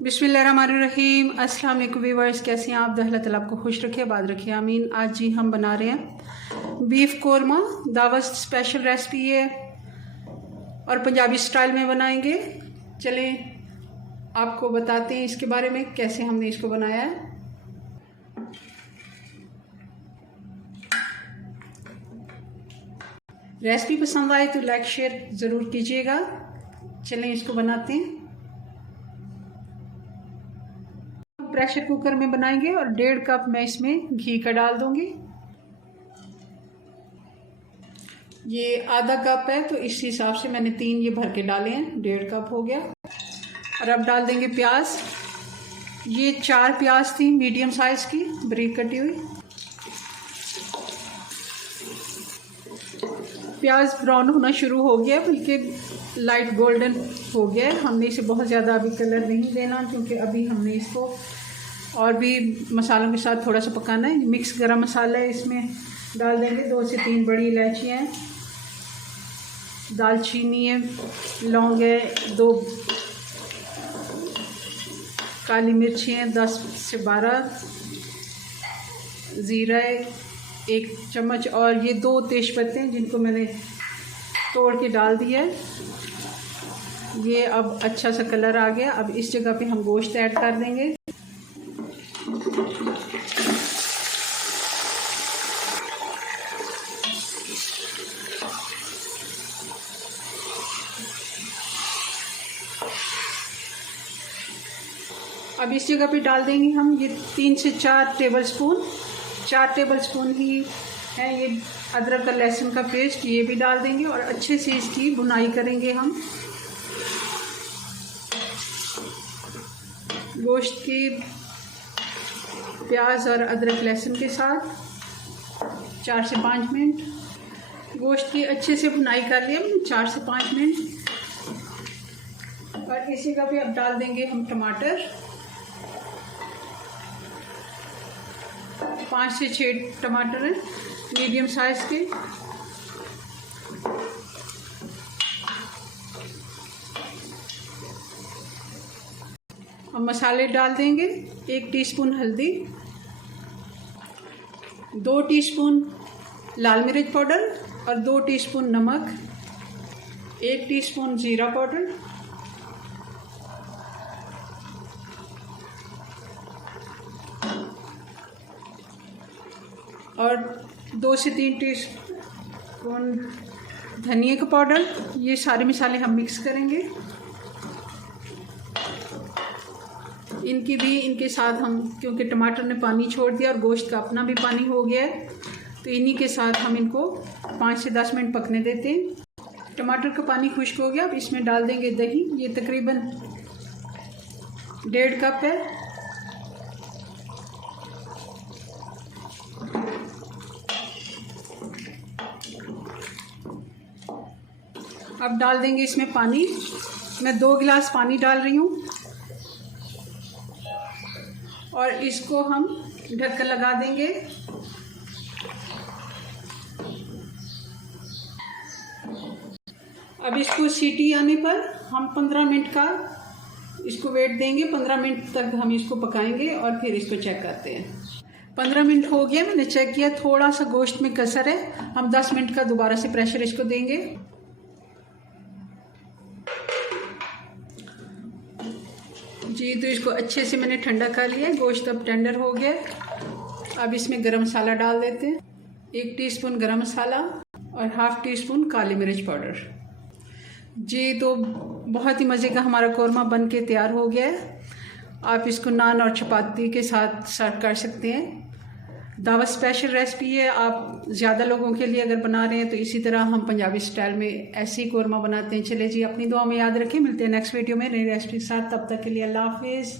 बिस्मिल्लाहिर्रहमानिर्रहीम। अस्सलाम वालेकुम व्यूअर्स, कैसे हैं आप? अल्लाह ताला आपको खुश रखे, आबाद रखे, आमीन। आज जी हम बना रहे हैं बीफ कोरमा। दावत स्पेशल रेसिपी है और पंजाबी स्टाइल में बनाएंगे। चलें आपको बताते हैं इसके बारे में, कैसे हमने इसको बनाया है। रेसिपी पसंद आए तो लाइक शेयर ज़रूर कीजिएगा। चलें इसको बनाते हैं। प्रेशर कुकर में बनाएंगे और 1.5 कप मैं इसमें घी का डाल दूंगी। ये आधा कप है तो इस हिसाब से मैंने 3 ये भर के डाले हैं, 1.5 कप हो गया। और अब डाल देंगे प्याज। ये 4 प्याज थी मीडियम साइज की, बारीक कटी हुई। प्याज ब्राउन होना शुरू हो गया, बल्कि लाइट गोल्डन हो गया। हमने इसे बहुत ज़्यादा अभी कलर नहीं देना, क्योंकि अभी हमने इसको और भी मसालों के साथ थोड़ा सा पकाना है। मिक्स गरम मसाला है, इसमें डाल देंगे 2 से 3 बड़ी इलायचियाँ हैं, दालचीनी है, लौंग है, 2 काली मिर्ची हैं, 10 से 12, ज़ीरा है 1 चम्मच, और ये 2 तेज़पत्ते हैं जिनको मैंने तोड़ के डाल दिया है। ये अब अच्छा सा कलर आ गया। अब इस जगह पे हम गोश्त ऐड कर देंगे। अब इस जगह पे डाल देंगे हम ये 3 से 4 टेबलस्पून, 4 टेबलस्पून ही है ये अदरक और लहसुन का पेस्ट, ये भी डाल देंगे और अच्छे से इसकी भुनाई करेंगे हम। गोश्त की प्याज और अदरक लहसुन के साथ 4 से 5 मिनट गोश्त की अच्छे से भुनाई कर लिया 4 से 5 मिनट। और इसी जगह पे अब डाल देंगे हम टमाटर, 5 से 6 टमाटर हैं मीडियम साइज के। अब मसाले डाल देंगे। 1 टीस्पून हल्दी, 2 टीस्पून लाल मिर्च पाउडर और 2 टीस्पून नमक, 1 टीस्पून ज़ीरा पाउडर, और 2 से 3 टीस्पून धनिया का पाउडर। ये सारे मसाले हम मिक्स करेंगे। इनके साथ हम, क्योंकि टमाटर ने पानी छोड़ दिया और गोश्त का अपना भी पानी हो गया है, तो इन्हीं के साथ हम इनको 5 से 10 मिनट पकने देते हैं। टमाटर का पानी खुश्क हो गया। अब इसमें डाल देंगे दही। ये तकरीबन 1.5 कप है। अब डाल देंगे इसमें पानी। मैं 2 गिलास पानी डाल रही हूँ और इसको हम ढक्कन लगा देंगे। अब इसको सीटी आने पर हम 15 मिनट का इसको वेट देंगे। 15 मिनट तक हम इसको पकाएंगे और फिर इसको चेक करते हैं। 15 मिनट हो गया, मैंने चेक किया, थोड़ा सा गोश्त में कसर है। हम 10 मिनट का दोबारा से प्रेशर इसको देंगे। जी, तो इसको अच्छे से मैंने ठंडा कर लिया। गोश्त अब टेंडर हो गया। अब इसमें गरम मसाला डाल देते हैं। 1 टीस्पून गरम मसाला और 1/2 टीस्पून काली मिर्च पाउडर। जी, तो बहुत ही मज़े का हमारा कोरमा बन के तैयार हो गया है। आप इसको नान और चपाती के साथ सर्व कर सकते हैं। दावत स्पेशल रेसिपी है। आप ज़्यादा लोगों के लिए अगर बना रहे हैं तो इसी तरह हम पंजाबी स्टाइल में ऐसे ही कोरमा बनाते हैं। चले जी, अपनी दुआ में याद रखें। मिलते हैं नेक्स्ट वीडियो में नई रेसिपी के साथ। तब तक के लिए अल्लाह हाफिज़।